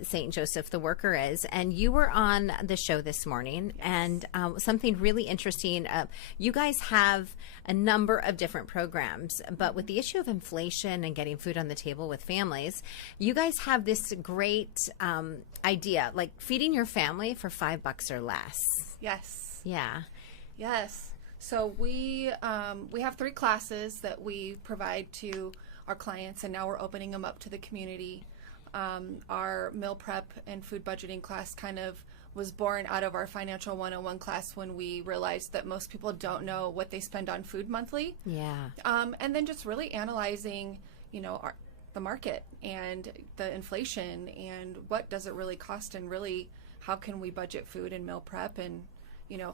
what St. Joseph the Worker is. And you were on the show this morning, and something really interesting. You guys have a number of different programs, but with the issue of inflation and getting food on the table with families, you guys have this great idea, like feeding your family for $5 or less. Yes. Yeah. Yes. So we have 3 classes that we provide to our clients, and now we're opening them up to the community. Our meal prep and food budgeting class kind of was born out of our financial 101 class when we realized that most people don't know what they spend on food monthly. Yeah. And then just really analyzing, the market and the inflation and what does it really cost, and really how can we budget food and meal prep and,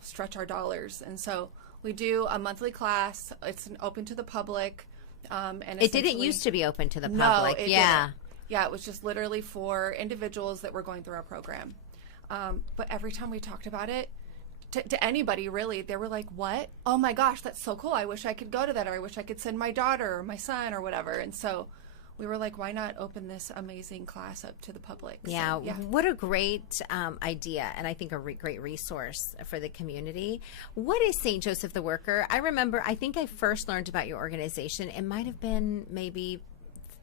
stretch our dollars. And so we do a monthly class. It's open to the public. And it didn't used to be open to the public. No, it didn't. Yeah, it was just literally for individuals that were going through our program. But every time we talked about it, to anybody really, they were like, what? Oh my gosh, that's so cool. I wish I could go to that, or I wish I could send my daughter or my son or whatever. And so we were like, why not open this amazing class up to the public? Yeah, so, what a great idea, and I think a great resource for the community. What is St. Joseph the Worker? I think I first learned about your organization. It might have been maybe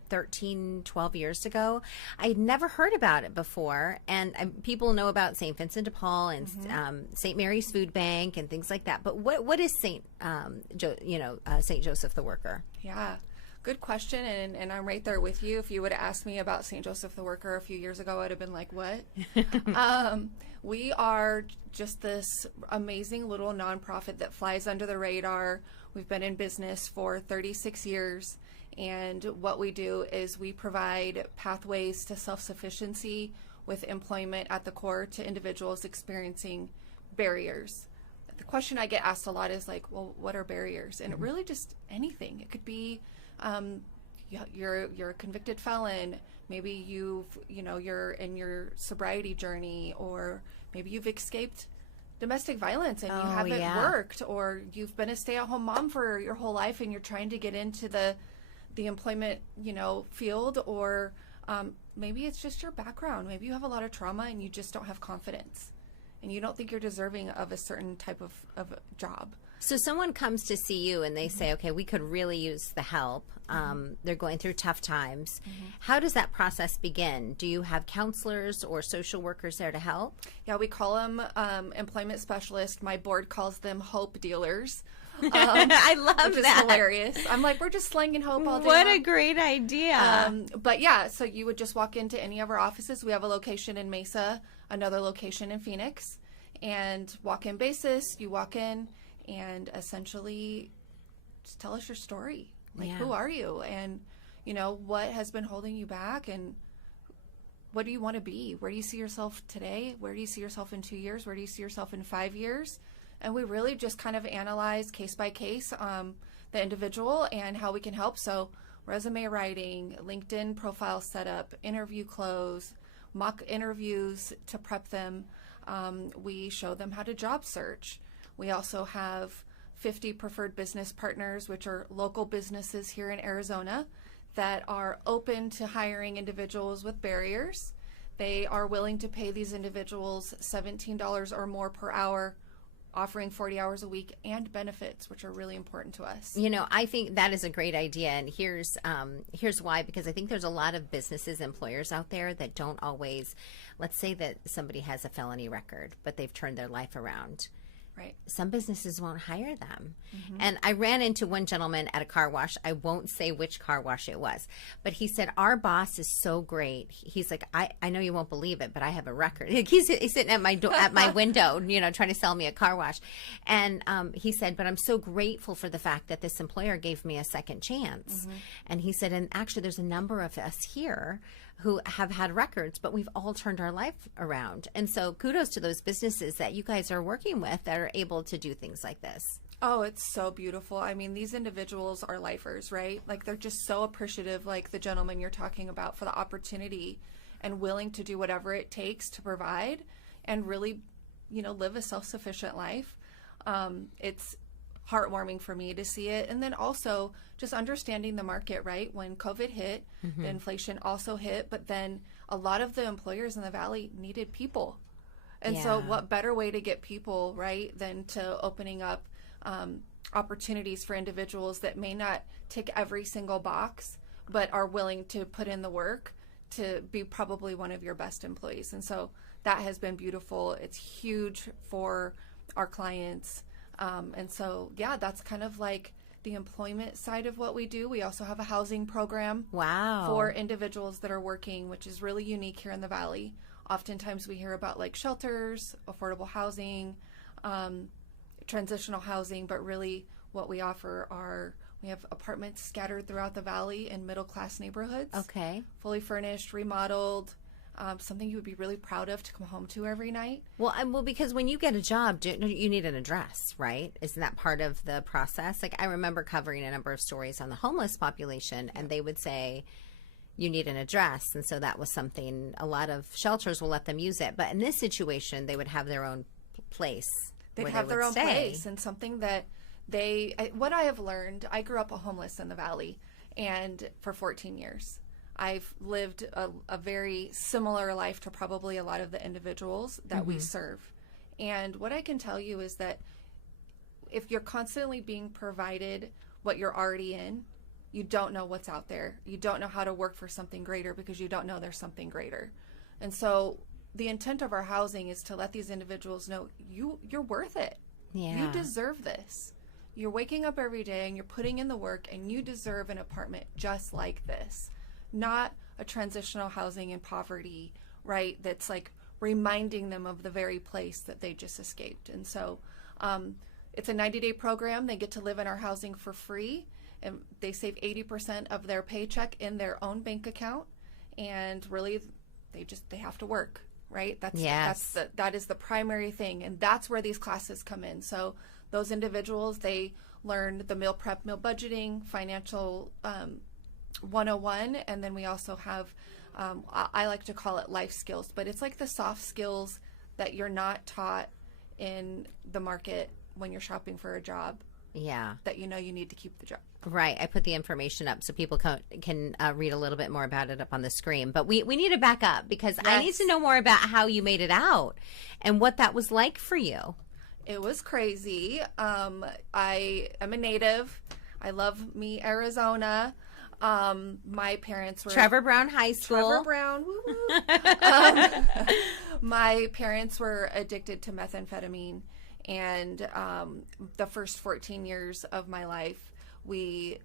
13, 12 years ago. I had never heard about it before, and people know about St. Vincent de Paul and St. Mary's Food Bank and things like that. But what is St. Joseph the Worker? Yeah. Good question, and I'm right there with you. If you would have asked me about St. Joseph the Worker a few years ago, I'd have been like, what? We are just this amazing little nonprofit that flies under the radar. We've been in business for 36 years, and what we do is we provide pathways to self-sufficiency with employment at the core to individuals experiencing barriers. The question I get asked a lot is like, well, what are barriers? And it really just anything. It could be you're a convicted felon. Maybe you're in your sobriety journey, or maybe you've escaped domestic violence and you haven't worked, or you've been a stay-at-home mom for your whole life and you're trying to get into the employment, field, or maybe it's just your background. Maybe you have a lot of trauma and you just don't have confidence and you don't think you're deserving of a certain type of job. So someone comes to see you and they say, okay, we could really use the help. They're going through tough times. How does that process begin? Do you have counselors or social workers there to help? Yeah, we call them employment specialists. My board calls them hope dealers. I love which that. Is hilarious. I'm like, we're just slinging hope all day What long. A great idea. But yeah, so you would just walk into any of our offices. We have a location in Mesa, another location in Phoenix, and walk-in basis. You walk in and essentially just tell us your story. Like, who are you? And, what has been holding you back? And what do you want to be? Where do you see yourself today? Where do you see yourself in 2 years? Where do you see yourself in 5 years? And we really just kind of analyze case by case the individual and how we can help. So resume writing, LinkedIn profile setup, interview close, mock interviews to prep them. We show them how to job search. We also have 50 preferred business partners, which are local businesses here in Arizona that are open to hiring individuals with barriers. They are willing to pay these individuals $17 or more per hour, offering 40 hours a week and benefits, which are really important to us. I think that is a great idea, and here's why, because I think there's a lot of businesses, employers out there that don't always, let's say that somebody has a felony record, but they've turned their life around. Right. Some businesses won't hire them. And I ran into one gentleman at a car wash. I won't say which car wash it was, but he said, our boss is so great. He's like, I know you won't believe it, but I have a record. Like, he's sitting at my window, trying to sell me a car wash. And he said, but I'm so grateful for the fact that this employer gave me a second chance. And he said, and actually there's a number of us here who have had records, but we've all turned our life around. And so kudos to those businesses that you guys are working with that are able to do things like this. Oh, it's so beautiful. I mean, these individuals are lifers, right? Like, they're just so appreciative, like the gentleman you're talking about, for the opportunity and willing to do whatever it takes to provide and really, live a self-sufficient life. It's heartwarming for me to see it. And then also just understanding the market, right? When COVID hit, the inflation also hit, but then a lot of the employers in the Valley needed people. And so what better way to get people, right, than to opening up opportunities for individuals that may not tick every single box, but are willing to put in the work to be probably one of your best employees. And so that has been beautiful. It's huge for our clients. And so, yeah, that's kind of like the employment side of what we do. We also have a housing program for individuals that are working, which is really unique here in the Valley. Oftentimes we hear about like shelters, affordable housing, transitional housing, but really what we offer are, we have apartments scattered throughout the Valley in middle-class neighborhoods. Okay. Fully furnished, remodeled, something you would be really proud of to come home to every night. Well, because when you get a job, you need an address, right? Isn't that part of the process? Like, I remember covering a number of stories on the homeless population, and they would say, you need an address. And so that was something, a lot of shelters will let them use it. But in this situation, they would have their own place. They'd have their own place, and something that what I have learned, I grew up a homeless in the Valley, and for 14 years. I've lived a very similar life to probably a lot of the individuals that we serve. And what I can tell you is that if you're constantly being provided what you're already in, you don't know what's out there. You don't know how to work for something greater because you don't know there's something greater. And so the intent of our housing is to let these individuals know you're worth it. Yeah. You deserve this. You're waking up every day and you're putting in the work, and you deserve an apartment just like this. Not a transitional housing in poverty, right? That's like reminding them of the very place that they just escaped. And so it's a 90-day program. They get to live in our housing for free, and they save 80% of their paycheck in their own bank account. And really, they have to work, right? That is the primary thing, and that's where these classes come in. So those individuals, they learn the meal prep, meal budgeting, financial 101, and then we also have, I like to call it life skills, but it's like the soft skills that you're not taught in the market when you're shopping for a job. Yeah. That you need to keep the job. Right. I put the information up so people can read a little bit more about it up on the screen. But we need to back up because I need to know more about how you made it out and what that was like for you. It was crazy. I am a native. I love me, Arizona. My parents were Trevor Brown High School. Trevor Brown. My parents were addicted to methamphetamine, and the first 14 years of my life, we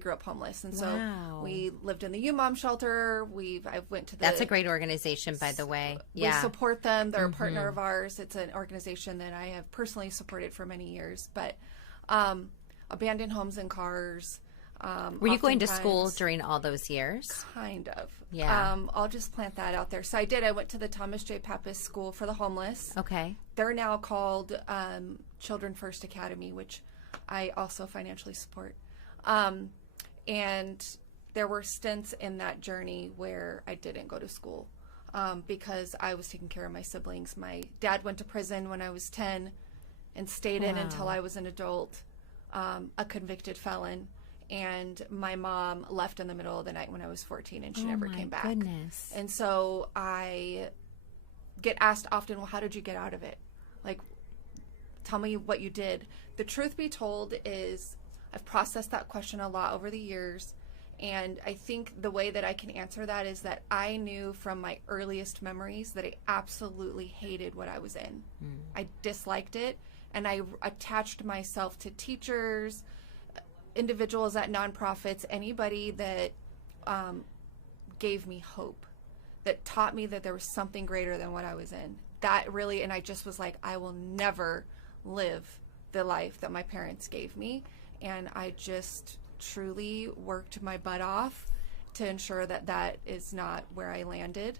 grew up homeless, and so we lived in the U-Mom shelter. I went to That's a great organization, by the way. Yeah, we support them. They're a partner of ours. It's an organization that I have personally supported for many years. But abandoned homes and cars. Were you going to school during all those years? Kind of. Yeah. I'll just plant that out there. So I did. I went to the Thomas J. Pappas School for the Homeless. Okay. They're now called Children First Academy, which I also financially support. And there were stints in that journey where I didn't go to school because I was taking care of my siblings. My dad went to prison when I was 10 and stayed in until I was an adult, a convicted felon. And my mom left in the middle of the night when I was 14, and she never came back. Goodness. And so I get asked often, well, how did you get out of it? Like, tell me what you did. The truth be told is I've processed that question a lot over the years. And I think the way that I can answer that is that I knew from my earliest memories that I absolutely hated what I was in. I disliked it. And I attached myself to teachers, individuals at nonprofits, anybody that gave me hope, that taught me that there was something greater than what I was in. That really, and I just was like, I will never live the life that my parents gave me. And I just truly worked my butt off to ensure that that is not where I landed.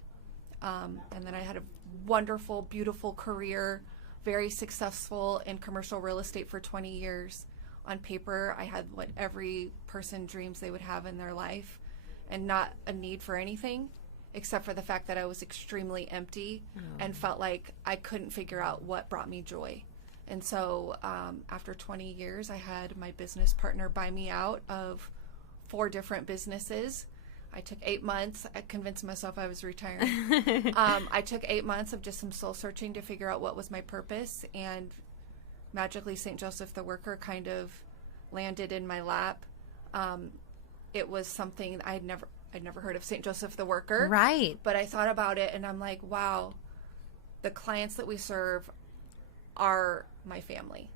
And then I had a wonderful, beautiful career, very successful in commercial real estate for 20 years. On paper, I had what every person dreams they would have in their life, and not a need for anything except for the fact that I was extremely empty and felt like I couldn't figure out what brought me joy. And so after 20 years, I had my business partner buy me out of 4 different businesses. I took 8 months. I convinced myself I was retiring. I took 8 months of just some soul searching to figure out what was my purpose, and magically St. Joseph the Worker kind of landed in my lap. It was something I'd never heard of St. Joseph the Worker. Right. But I thought about it, and I'm like, wow, the clients that we serve are my family.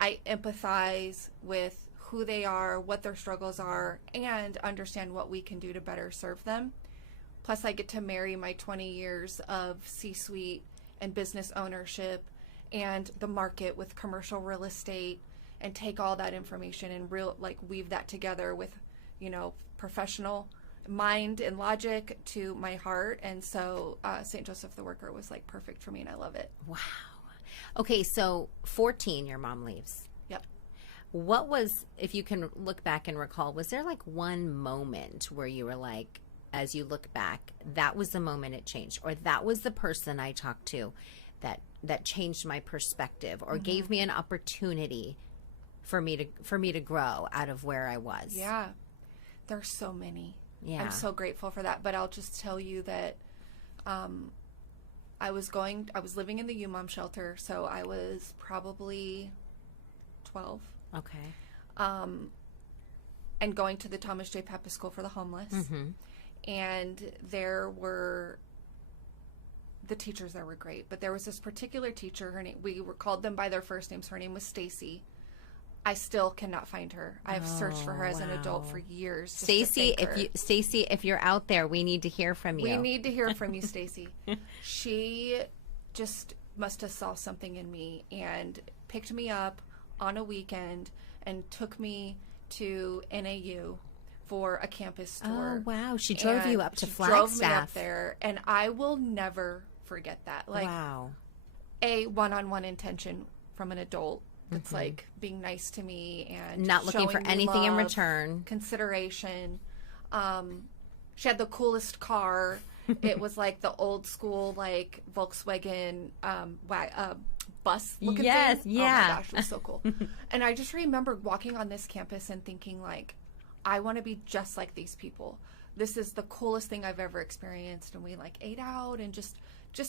I empathize with who they are, what their struggles are, and understand what we can do to better serve them. Plus, I get to marry my 20 years of C-suite and business ownership and the market with commercial real estate, and take all that information and weave that together with, professional mind and logic to my heart. And so St. Joseph the Worker was like perfect for me, and I love it. Wow. Okay, so 14, your mom leaves. Yep. What was, if you can look back and recall, was there like one moment where you were like, as you look back, that was the moment it changed, or that was the person I talked to that changed my perspective, or gave me an opportunity for me to grow out of where I was? Yeah. There's so many. Yeah. I'm so grateful for that. But I'll just tell you that I was living in the UMOM shelter, so I was probably 12. Okay. And going to the Thomas J. Pappas School for the Homeless. Mm-hmm. And the teachers there were great, but there was this particular teacher, we were called them by their first names. Her name was Stacy. I still cannot find her. I've searched for her as an adult for years. Stacy, if you're out there, we need to hear from you. We need to hear from you, Stacy. She just must have saw something in me and picked me up on a weekend and took me to NAU for a campus tour. Oh, wow. She drove you up to Flagstaff. She drove me up there, and I will never forget that. Wow. A one-on-one intention from an adult that's like being nice to me and not looking for anything in return. Consideration. She had the coolest car. It was like the old school, like Volkswagen bus looking yes, thing. Yeah. Oh my gosh, it was so cool. And I just remember walking on this campus and thinking like, I want to be just like these people. This is the coolest thing I've ever experienced. And we like ate out and just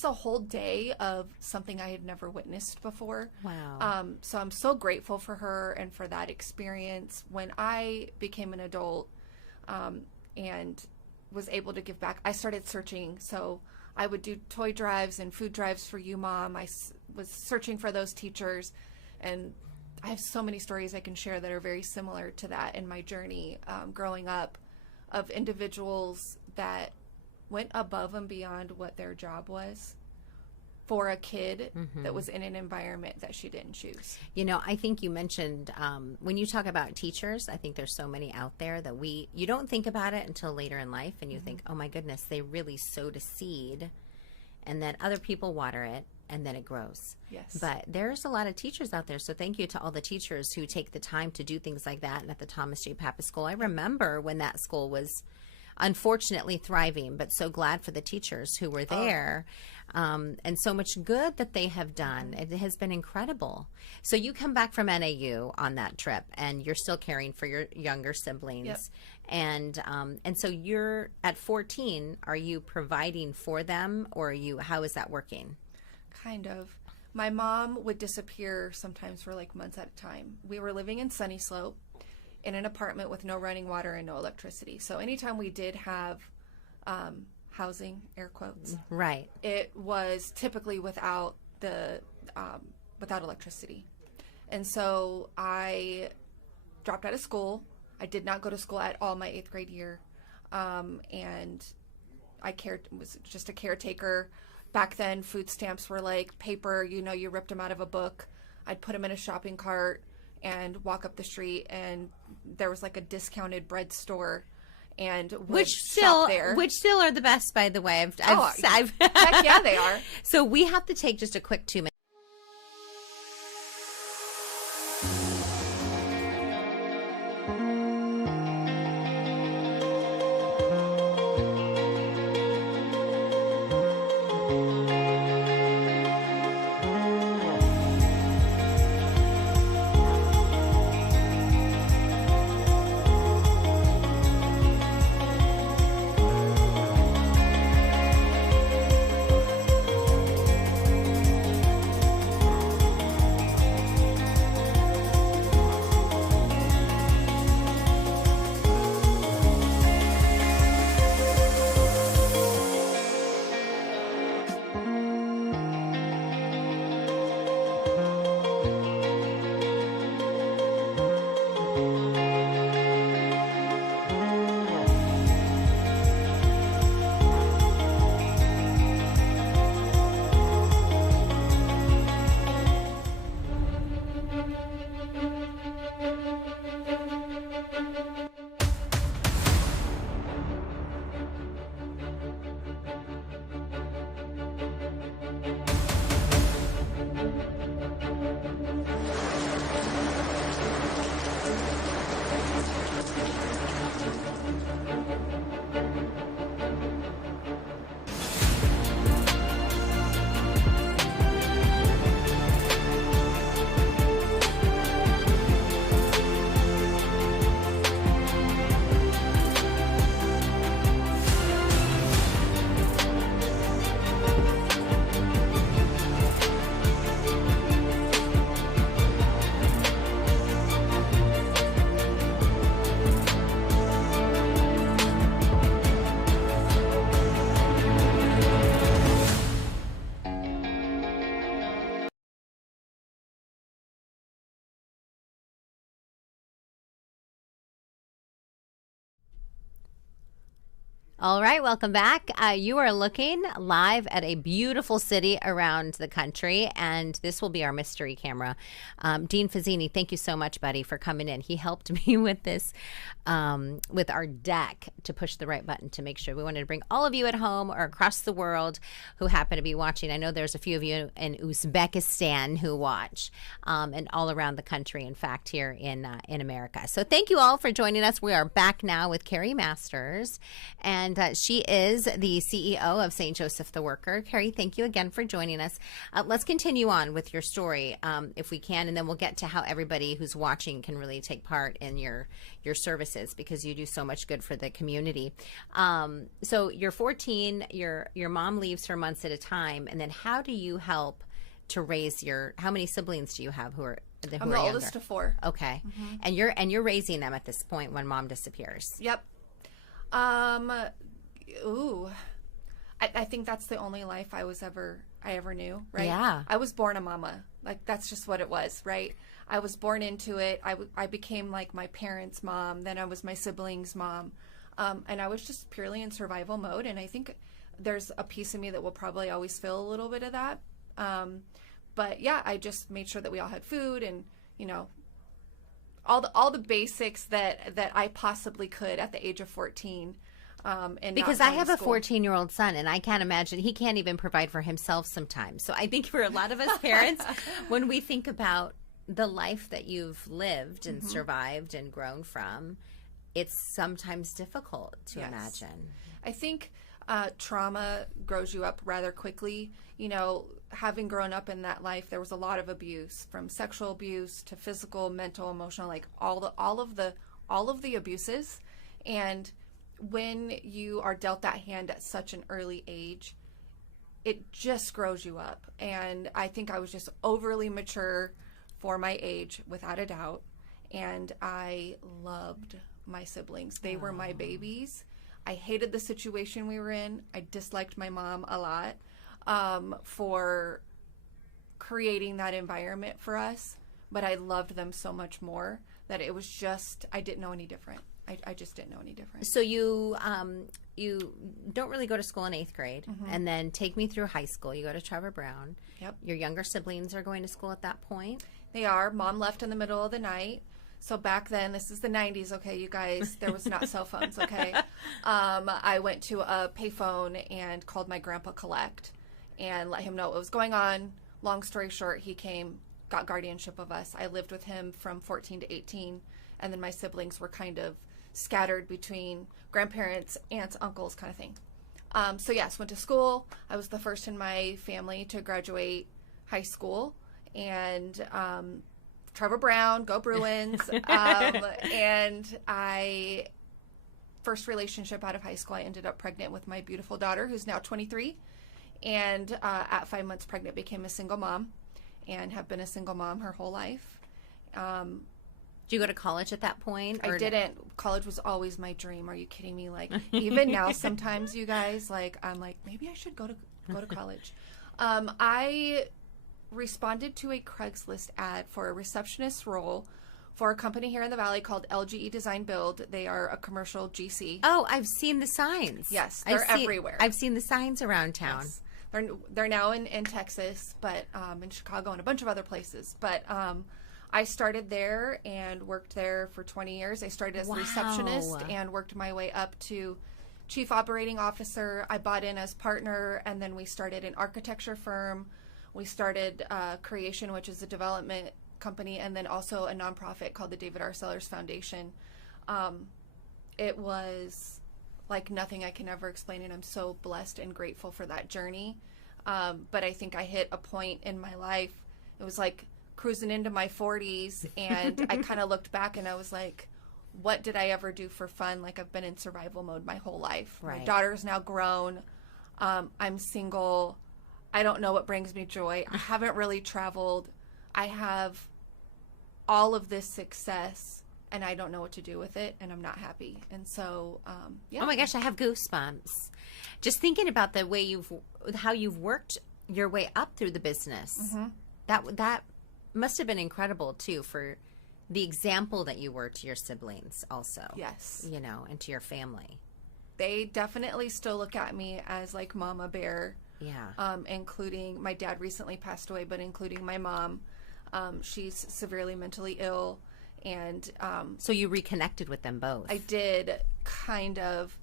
a whole day of something I had never witnessed before. Wow. So I'm so grateful for her and for that experience. When I became an adult and was able to give back, I started searching. So I would do toy drives and food drives for UMOM. I was searching for those teachers, and I have so many stories I can share that are very similar to that in my journey growing up, of individuals that went above and beyond what their job was for a kid that was in an environment that she didn't choose. I think you mentioned when you talk about teachers, I think there's so many out there that you don't think about it until later in life, and you think, oh my goodness, they really sowed a seed, and then other people water it, and then it grows. Yes. But there's a lot of teachers out there, so thank you to all the teachers who take the time to do things like that. And at the Thomas J. Pappas School, I remember when that school was unfortunately thriving, but so glad for the teachers who were there, and so much good that they have done. It has been incredible. So you come back from NAU on that trip, and you're still caring for your younger siblings. Yep. And so you're at 14. Are you providing for them, or how is that working? Kind of. My mom would disappear sometimes for like months at a time. We were living in Sunny Slope in an apartment with no running water and no electricity. So anytime we did have housing, air quotes, right, it was typically without electricity. And so I dropped out of school. I did not go to school at all my 8th grade year. And I was just a caretaker. Back then, food stamps were like paper, you ripped them out of a book. I'd put them in a shopping cart and walk up the street, and there was like a discounted bread store, and which still are the best, by the way. Heck yeah, they are. So we have to take just a quick 2 minutes. All right, welcome back. You are looking live at a beautiful city around the country, and this will be our mystery camera. Dean Fazzini, thank you so much, buddy, for coming in. He helped me with this, with our deck to push the right button to make sure. We wanted to bring all of you at home or across the world who happen to be watching. I know there's a few of you in Uzbekistan who watch, and all around the country, in fact, here in America. So thank you all for joining us. We are back now with Carrie Masters, and she is the CEO of St. Joseph the Worker. Carrie, thank you again for joining us. Let's continue on with your story, if we can, and then we'll get to how everybody who's watching can really take part in your services, because you do so much good for the community. So you're 14, your mom leaves for months at a time, and then how do you help to raise how many siblings do you have who are I'm the oldest of 4. Okay. And you're raising them at this point when mom disappears. Yep. I think that's the only life I ever knew, right? Yeah. I was born a mama. Like, that's just what it was, right? I was born into it. I became like my parents' mom. Then I was my siblings' mom. And I was just purely in survival mode. And I think there's a piece of me that will probably always feel a little bit of that. But yeah, I just made sure that we all had food and, all the basics that I possibly could at the age of 14. And because I have a 14-year-old son, and I can't imagine, he can't even provide for himself sometimes. So I think for a lot of us parents, when we think about the life that you've lived and survived and grown from, it's sometimes difficult to imagine. I think trauma grows you up rather quickly. Having grown up in that life, there was a lot of abuse, from sexual abuse to physical, mental, emotional, like all of the abuses. And when you are dealt that hand at such an early age, it just grows you up. And I think I was just overly mature for my age, without a doubt. And I loved my siblings. They were my babies. I hated the situation we were in. I disliked my mom a lot for creating that environment for us. But I loved them so much more that it was just, I didn't know any different. I just didn't know any different. So you don't really go to school in 8th grade, and then take me through high school. You go to Trevor Brown. Yep. Your younger siblings are going to school at that point? They are. Mom left in the middle of the night. So back then, this is the 90s, okay, you guys, there was not cell phones, okay? I went to a payphone and called my grandpa collect and let him know what was going on. Long story short, he came, got guardianship of us. I lived with him from 14 to 18, and then my siblings were kind of scattered between grandparents, aunts, uncles, kind of thing. So yes, went to school. I was the first in my family to graduate high school, and Trevor Brown, go Bruins. And I, first relationship out of high school, I ended up pregnant with my beautiful daughter, who's now 23. And at 5 months pregnant, became a single mom, and have been a single mom her whole life. Did you go to college at that point? I didn't. College was always my dream. Are you kidding me? Like, even now, sometimes, you guys, like, I'm like, maybe I should go to college. I responded to a Craigslist ad for a receptionist role for a company here in the Valley called LGE Design Build. They are a commercial GC. Oh, I've seen the signs. Yes, they're everywhere. I've seen the signs around town. Yes. They're now in Texas, but in Chicago and a bunch of other places. But I started there and worked there for 20 years. I started as a receptionist and worked my way up to chief operating officer. I bought in as partner, and then we started an architecture firm. We started Creation, which is a development company, and then also a nonprofit called the David R. Sellers Foundation. It was like nothing I can ever explain, and I'm so blessed and grateful for that journey. But I think I hit a point in my life. It was like cruising into my 40s, and I kind of looked back and I was like, what did I ever do for fun? Like, I've been in survival mode my whole life. Right. My daughter's now grown. I'm single. I don't know what brings me joy. I haven't really traveled. I have all of this success, and I don't know what to do with it, and I'm not happy. And so, yeah. Oh my gosh, I have goosebumps. Just thinking about the way how you've worked your way up through the business. That must have been incredible too, for the example that you were to your siblings also. Yes. And to your family. they definitely still look at me as like Mama Bear. Yeah. Including my dad recently passed away, but including my mom. She's severely mentally ill. And so you reconnected with them both. I did, kind of.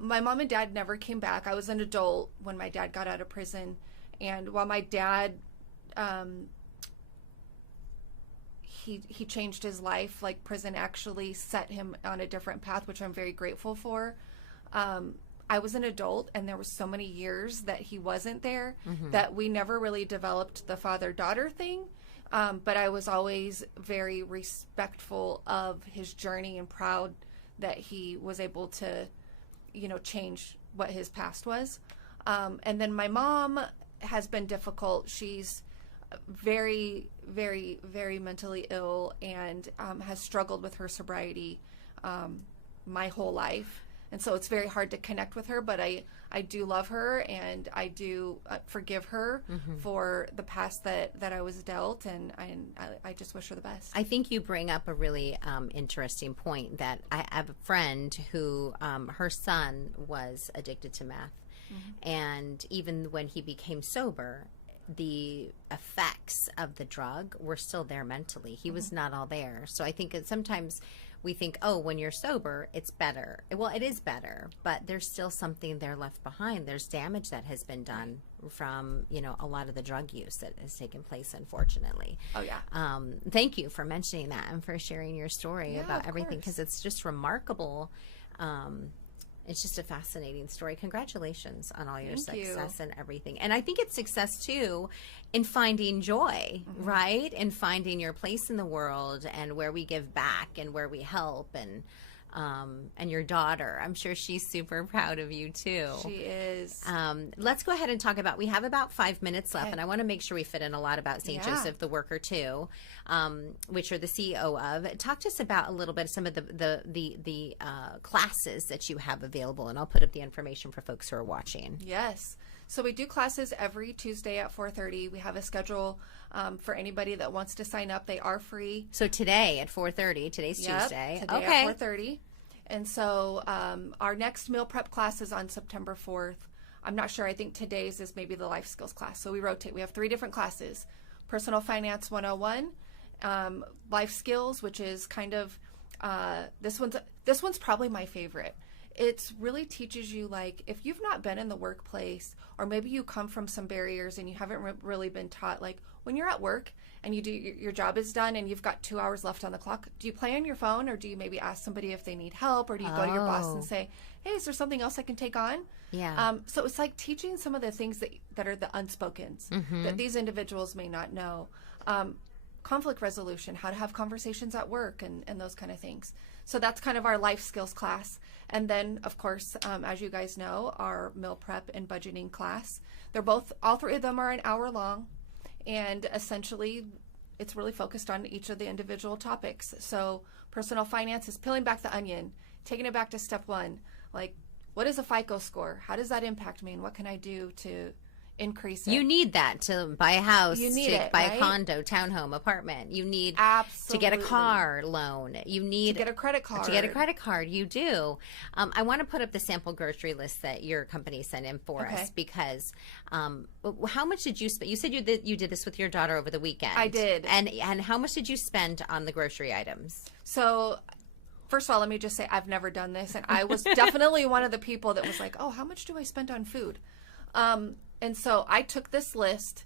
My mom and dad never came back. I was an adult when my dad got out of prison. And while my dad, he changed his life, like prison actually set him on a different path, which I'm very grateful for. I was an adult, and there was so many years that he wasn't there that we never really developed the father-daughter thing. But I was always very respectful of his journey and proud that he was able to, change what his past was. And then my mom has been difficult. She's very, very, very mentally ill and has struggled with her sobriety my whole life. And so it's very hard to connect with her, but I do love her, and I do forgive her for the past that I was dealt, and I just wish her the best. I think you bring up a really interesting point, that I have a friend who her son was addicted to meth, and even when he became sober, the effects of the drug were still there mentally. He was not all there. So I think that sometimes we think, oh, when you're sober, it's better. Well, it is better, but there's still something there left behind. There's damage that has been done from, a lot of the drug use that has taken place, unfortunately. Oh, yeah. Thank you for mentioning that and for sharing your story about everything, because it's just remarkable. It's just a fascinating story. Congratulations on all your success and everything. And I think it's success, too, in finding joy, right? In finding your place in the world, and where we give back and where we help. And your daughter, I'm sure she's super proud of you, too. She is. Let's go ahead and talk about, we have about 5 minutes left, and I want to make sure we fit in a lot about St. Joseph the Worker, too, which you're the CEO of. Talk to us about a little bit some of the classes that you have available, and I'll put up the information for folks who are watching. Yes. So we do classes every Tuesday at 4:30. We have a schedule for anybody that wants to sign up. They are free. So today at 4:30. Today's Tuesday. Today at 4:30. And so our next meal prep class is on September 4th. I'm not sure. I think today's is maybe the life skills class. So we rotate. We have 3 different classes. Personal Finance 101, Life Skills, which is kind of this one's probably my favorite. It really teaches you, like, if you've not been in the workplace, or maybe you come from some barriers and you haven't really been taught, like, when you're at work and you do your job is done and you've got 2 hours left on the clock, do you play on your phone, or do you maybe ask somebody if they need help, or do you go to your boss and say, hey, is there something else I can take on? Yeah. So it's like teaching some of the things that are the unspokens that these individuals may not know. Conflict resolution, how to have conversations at work, and those kind of things. So that's kind of our life skills class. And then, of course, as you guys know, our meal prep and budgeting class. All 3 of them are an hour long. And essentially, it's really focused on each of the individual topics. So personal finance is peeling back the onion, taking it back to step 1. Like, what is a FICO score? How does that impact me? And what can I do to increase it? You need that to buy a house, to buy right? a condo, townhome, apartment. You need Absolutely. to get a car loan. You need to get a credit card. To get a credit card, you do. I want to put up the sample grocery list that your company sent in for us, because how much did you spend? You said you did this with your daughter over the weekend. I did. And how much did you spend on the grocery items? So, first of all, let me just say I've never done this, and I was definitely one of the people that was like, oh, how much do I spend on food? And so I took this list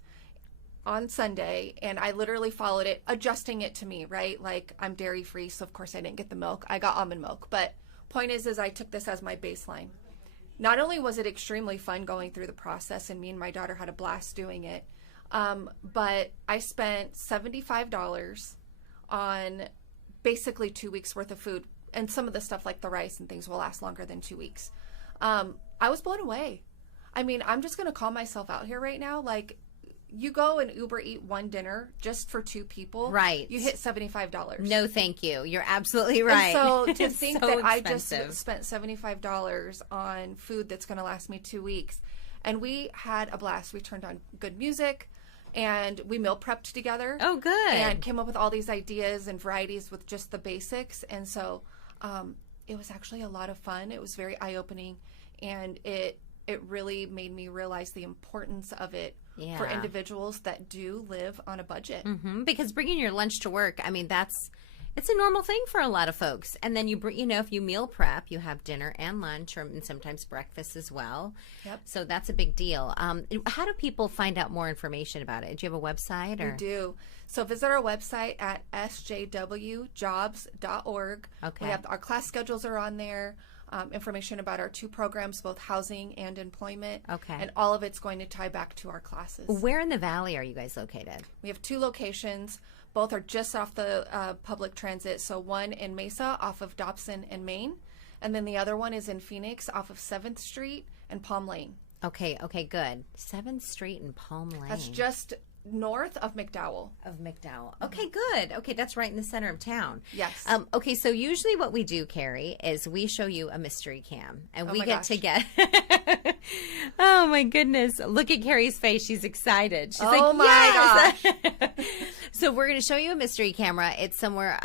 on Sunday, and I literally followed it, adjusting it to me, right? Like, I'm dairy free, so of course I didn't get the milk. I got almond milk. But point is I took this as my baseline. Not only was it extremely fun going through the process, and me and my daughter had a blast doing it, but I spent $75 on basically 2 weeks worth of food. And some of the stuff like the rice and things will last longer than 2 weeks. I was blown away. I mean, I'm just going to call myself out here right now. Like, you go and Uber eat one dinner just for 2 people. Right. You hit $75. No, thank you. You're absolutely right. And so to think that expensive. I just spent $75 on food that's going to last me 2 weeks. And we had a blast. We turned on good music, and we meal prepped together. Oh, good. And came up with all these ideas and varieties with just the basics. And so it was actually a lot of fun. It was very eye-opening, and it really made me realize the importance of it for individuals that do live on a budget. Because bringing your lunch to work, I mean, it's a normal thing for a lot of folks. And then if you meal prep, you have dinner and lunch, and sometimes breakfast as well. Yep. So that's a big deal. How do people find out more information about it? Do you have a website? Or? We do. So visit our website at sjwjobs.org. Okay. We have our class schedules are on there. Information about our 2 programs, both housing and employment. Okay. And all of it's going to tie back to our classes. Where in the Valley are you guys located? We have 2 locations. Both are just off the public transit. So one in Mesa off of Dobson and Main. And then the other one is in Phoenix off of 7th Street and Palm Lane. Okay, good. 7th Street and Palm Lane. That's just north of McDowell. Okay, good. Okay, that's right in the center of town. Yes. Okay, so usually what we do, Carrie, is we show you a mystery cam, and we get to get. Oh my goodness! Look at Carrie's face; she's excited. She's like, my gosh! So we're going to show you a mystery camera. It's somewhere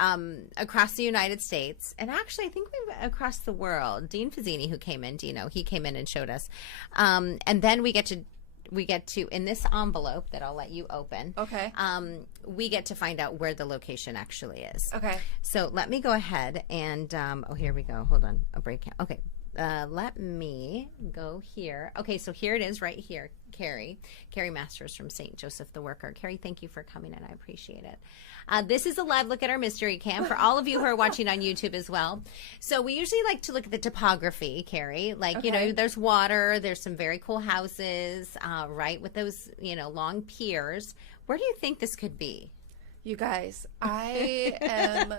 across the United States, and actually, I think we've across the world. Dean Fazzini, who came in, he came in and showed us, and then we get to in this envelope that I'll let you open. Okay. We get to find out where the location actually is. Okay. So let me go ahead and here we go. Hold on, a break. Okay. Let me go here. Okay, so here it is right here, Carrie Masters from St. Joseph the Worker. Carrie, thank you for coming in. I appreciate it. This is a live look at our mystery cam for all of you who are watching on YouTube as well. So we usually like to look at the topography, Carrie. Like, there's water, there's some very cool houses, right, with those, long piers. Where do you think this could be? You guys, I am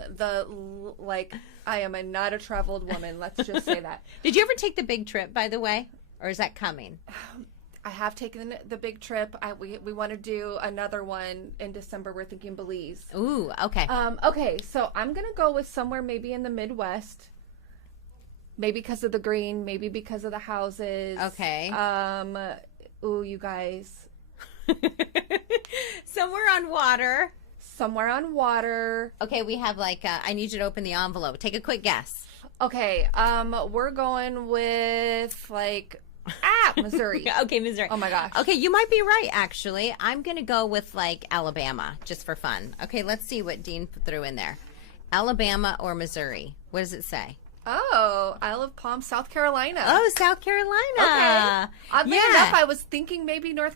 not a traveled woman. Let's just say that. Did you ever take the big trip, by the way? Or is that coming? I have taken the big trip. We want to do another one in December. We're thinking Belize. Ooh, okay. Okay, so I'm going to go with somewhere maybe in the Midwest. Maybe because of the green, maybe because of the houses. Okay. Ooh, you guys. Somewhere on water. Somewhere on water. Okay, we have I need you to open the envelope. Take a quick guess. Okay, we're going with Missouri. Okay, Missouri. Oh my gosh. Okay, you might be right, actually. I'm going to go with Alabama, just for fun. Okay, let's see what Dean threw in there. Alabama or Missouri? What does it say? Oh, Isle of Palm, South Carolina. Oh, South Carolina. Okay. Oddly enough, I was thinking maybe North